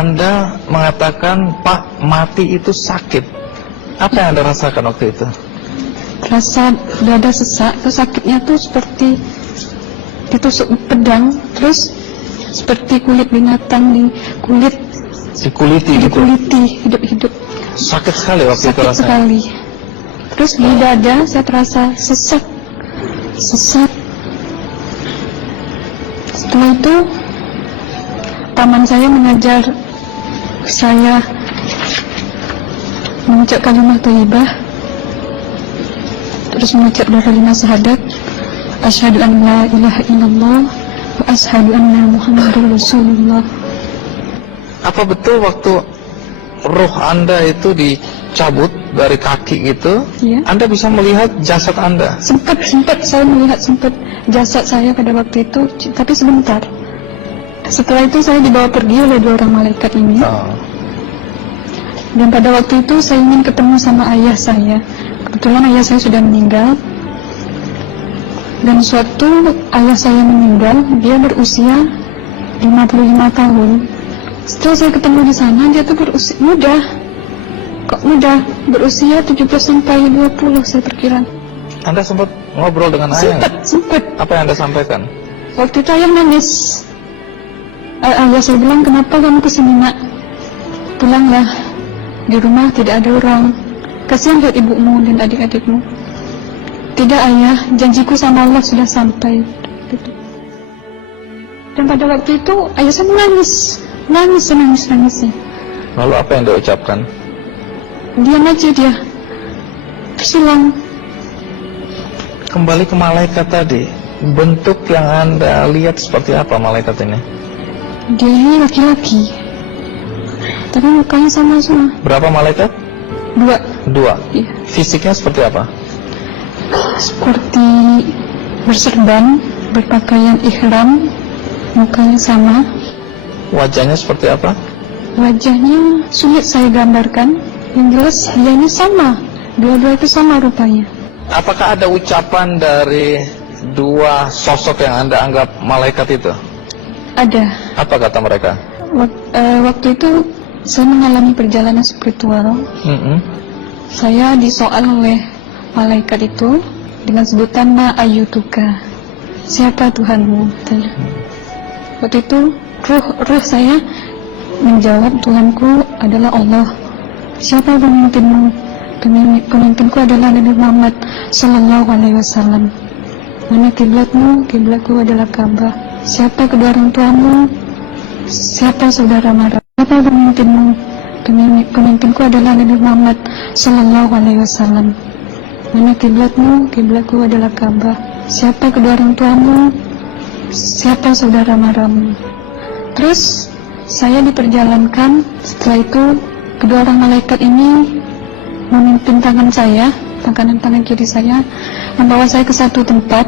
Anda mengatakan Pak mati itu sakit. Apa yang Anda rasakan waktu itu? Rasa dada sesak, terus sakitnya tuh seperti ditusuk pedang, terus seperti kulit binatang Dikuliti gitu? dikuliti hidup-hidup. Sakit sekali waktu itu Sakit rasanya? sekali. Terus di dada saya terasa sesak. Setelah itu paman saya mengajar saya mengucap kalimat thayyibah, terus mengucap doa kalimat syahadat, asyhadu an la ilaha illallah wa asyhadu anna muhammadar rasulullah. Apa betul waktu roh Anda itu dicabut dari kaki gitu, Ya. Anda bisa melihat jasad Anda? Sempat saya melihat jasad saya pada waktu itu, tapi sebentar. Setelah itu saya dibawa pergi oleh 2 orang malaikat ini. Oh. Dan pada waktu itu saya ingin ketemu sama ayah saya. Kebetulan ayah saya sudah meninggal. Dan suatu ayah saya meninggal, dia berusia 55 tahun. Setelah saya ketemu di sana, dia tuh berusia muda. Kok muda? Berusia 17 sampai 20 saya perkira. Anda sempat ngobrol dengan ayah? Sempat. Apa yang Anda sampaikan? Waktu itu ayah nangis. Ayah saya bilang, kenapa kamu kesini nak? Pulanglah, di rumah tidak ada orang. Kasihan lihat ibumu dan adik-adikmu. Tidak ayah, janjiku sama Allah sudah sampai. Dan pada waktu itu ayah saya menangis. Lalu apa yang dia ucapkan? Diam aja dia, terus hilang. Kembali ke malaikat tadi, bentuk yang Anda lihat seperti apa malaikat ini? Dia ini laki-laki, tapi mukanya sama semua. Berapa malaikat? 2. 2. Iya. Fisiknya seperti apa? Seperti berserban, berpakaian ihram, mukanya sama. Wajahnya seperti apa? Wajahnya sulit saya gambarkan. Yang jelas dia ini sama, dua-dua itu sama rupanya. Apakah ada ucapan dari 2 sosok yang Anda anggap malaikat itu? Ada. Apa kata mereka? Waktu itu saya mengalami perjalanan spiritual. Saya disoal oleh malaikat itu dengan sebutan Ma ayyutuka, siapa Tuhanmu? Waktu itu roh saya menjawab, Tuhanku adalah Allah. Siapa pemimpinmu? Pemimpinku adalah Nabi Muhammad Sallallahu Alaihi Wasallam. Mana kiblatmu? Kiblatku adalah Ka'bah. Siapa kedua orang tuamu? Siapa saudara mara? Siapa pemimpinmu? Pemimpinku adalah Nabi Muhammad Sallallahu Alaihi Wasallam. Mana kiblatmu? Kiblatku adalah Ka'bah. Siapa kedua orang tuamu? Siapa saudara maramu? Terus saya diperjalankan. Setelah itu kedua orang malaikat ini memimpin tangan saya, tangan kiri saya, membawa saya ke satu tempat,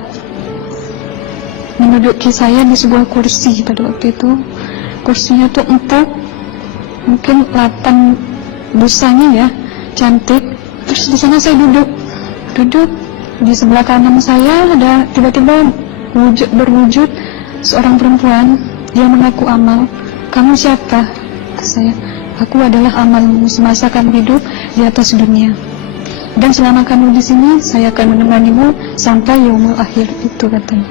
menduduki saya di sebuah kursi. Pada waktu itu kursinya tuh empuk, mungkin 8 busanya ya, cantik. Terus di sana saya duduk di sebelah kanan saya ada tiba-tiba berwujud seorang perempuan. Dia mengaku Amal. Kamu siapa? Saya, aku adalah amalmu semasa kamu hidup di atas dunia. Dan selama kamu di sini, saya akan menemanimu sampai yaumul akhir, itu katanya.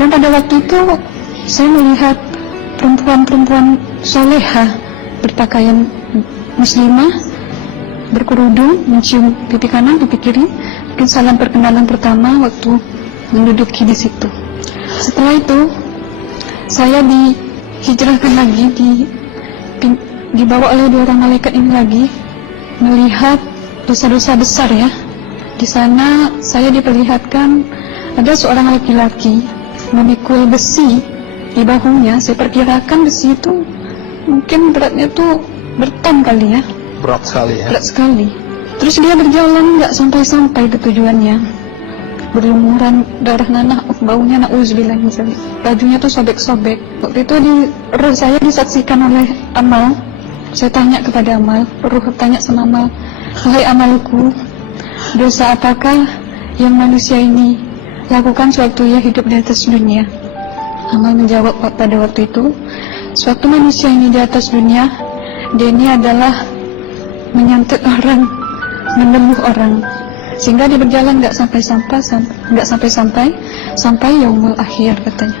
Dan pada waktu itu saya melihat perempuan-perempuan solehah berpakaian muslimah, berkerudung, mencium pipi kanan, pipi kiri. Mungkin salam perkenalan pertama waktu menduduki di situ. Setelah itu saya dihijrahkan lagi, dibawa oleh 2 orang malaikat ini lagi, melihat dosa-dosa besar ya. Di sana saya diperlihatkan ada seorang laki-laki memikul besi di bahunya. Saya perkirakan besi itu mungkin beratnya tuh berton kali ya. Berat sekali ya. Berat sekali. Terus dia berjalan nggak sampai ke tujuannya. Berlumuran darah nanah, baunya na'udzubillah misalnya. Bajunya tuh sobek-sobek. Waktu itu roh saya disaksikan oleh Amal. Saya tanya kepada Amal, roh tanya sama Amal, wahai amalku, dosa apakah yang manusia ini lakukan sewaktu ia hidup di atas dunia? Amal menjawab pada waktu itu, Suatu manusia ini di atas dunia, dia ini adalah menyantet orang, menemuh orang, sehingga dia berjalan nggak sampai yaumul akhir katanya.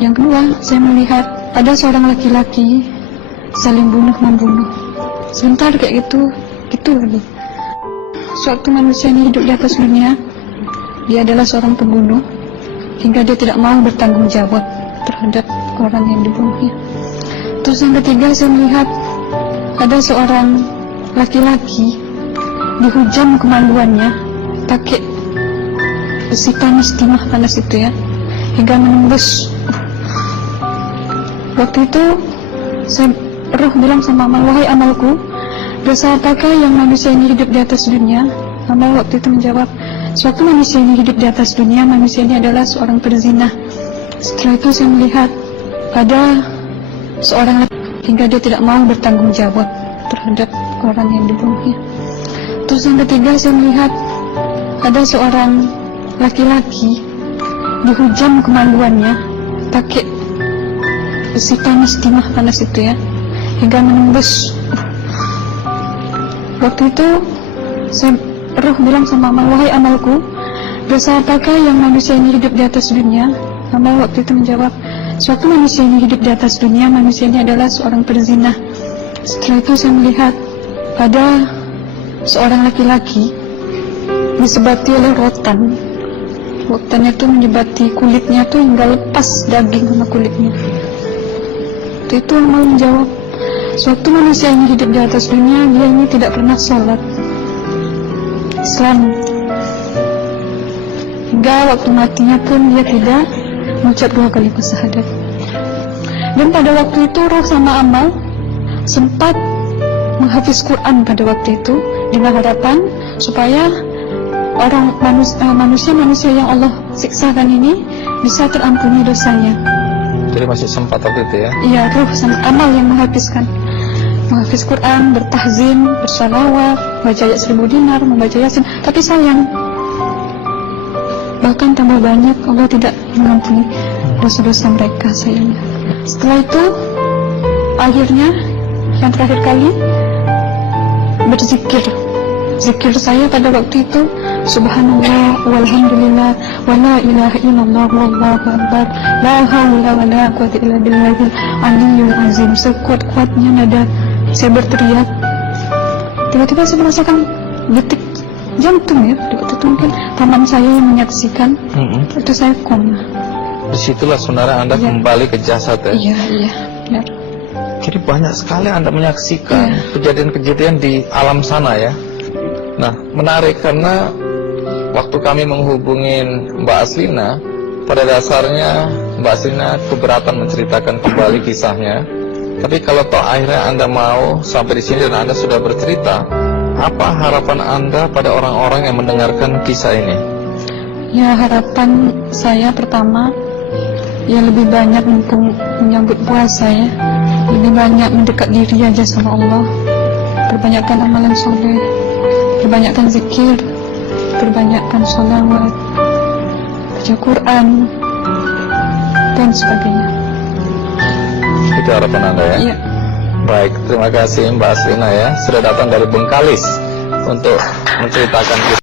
Yang kedua, saya melihat ada seorang laki-laki saling bunuh membunuh. Sebentar kayak gitu lagi. Suatu manusia ini hidup di atas dunia, dia adalah seorang pembunuh, hingga dia tidak mau bertanggung jawab terhadap orang yang dibunuhnya. Terus yang ketiga, saya melihat ada seorang laki-laki dihujam kemaluannya pakai besi panas, timah panas itu ya, hingga menembus. Waktu itu roh bilang sama amal, wahai amalku, dosa apakah yang manusia ini hidup di atas dunia? Amal waktu itu menjawab, suatu manusia ini hidup di atas dunia, manusia ini adalah seorang perzina. Setelah itu saya melihat ada seorang laki, hingga dia tidak mau bertanggung jawab terhadap orang yang dibunuhnya. Terus yang ketiga, saya melihat ada seorang laki-laki dihujam kemaluannya pakai besi panas, timah panas itu ya, hingga menembus. Waktu itu roh bilang sama amal, wahai amalku, dosa apakah yang manusia ini hidup di atas dunia? Amal waktu itu menjawab, suatu manusia ini hidup di atas dunia, manusia ini adalah seorang perzina. Setelah itu saya melihat ada seorang laki-laki disebati oleh rotan. Rotannya itu menyebati kulitnya tuh hingga lepas daging sama kulitnya. Itu amal menjawab, suatu manusia yang hidup di atas dunia, dia ini tidak pernah sholat Islam, hingga waktu matinya pun dia tidak mengucap 2 kali syahadat. Dan pada waktu itu roh sama amal sempat menghafiz Quran pada waktu itu dengan harapan supaya orang manusia yang Allah siksakan ini bisa terampuni dosanya. Jadi masih sempat waktu itu ya? Iya, roh sama amal yang menghafiz Quran, bertahzim, bersalawat, baca ayat 1000 dinar, membaca yasin. Tapi sayang, bahkan tambah banyak Allah tidak mengampuni dosa-dosa mereka sayangnya. Setelah itu, akhirnya yang terakhir kali berzikir. Zikir saya pada waktu itu, subhanallah, walhamdulillah, wa la ilaha illallah, wallahu akbar, la haula wa la quwwata illa billahil aliyyil azim. Sekuat-kuatnya nada saya berteriak, tiba-tiba saya merasakan detik jantung ya. Waktu itu mungkin paman saya yang menyaksikan. Itu saya koma. Disitulah saudara Anda kembali ke jasad ya? Iya, benar. Jadi banyak sekali Anda menyaksikan kejadian-kejadian di alam sana ya. Nah, menarik karena waktu kami menghubungin Mbak Aslina, pada dasarnya Mbak Aslina keberatan menceritakan kembali kisahnya. Tapi kalau toh akhirnya Anda mau sampai di sini dan Anda sudah bercerita, apa harapan Anda pada orang-orang yang mendengarkan kisah ini? Ya, harapan saya pertama, ya lebih banyak menyambut puasa ya, lebih banyak mendekat diri aja sama Allah, perbanyakkan amalan soleh, perbanyakkan zikir, perbanyakkan sholawat, baca Quran, dan sebagainya. Itu harapan Anda ya? Iya. Baik, terima kasih Mbak Aslina ya, sudah datang dari Bengkalis untuk menceritakan kisah.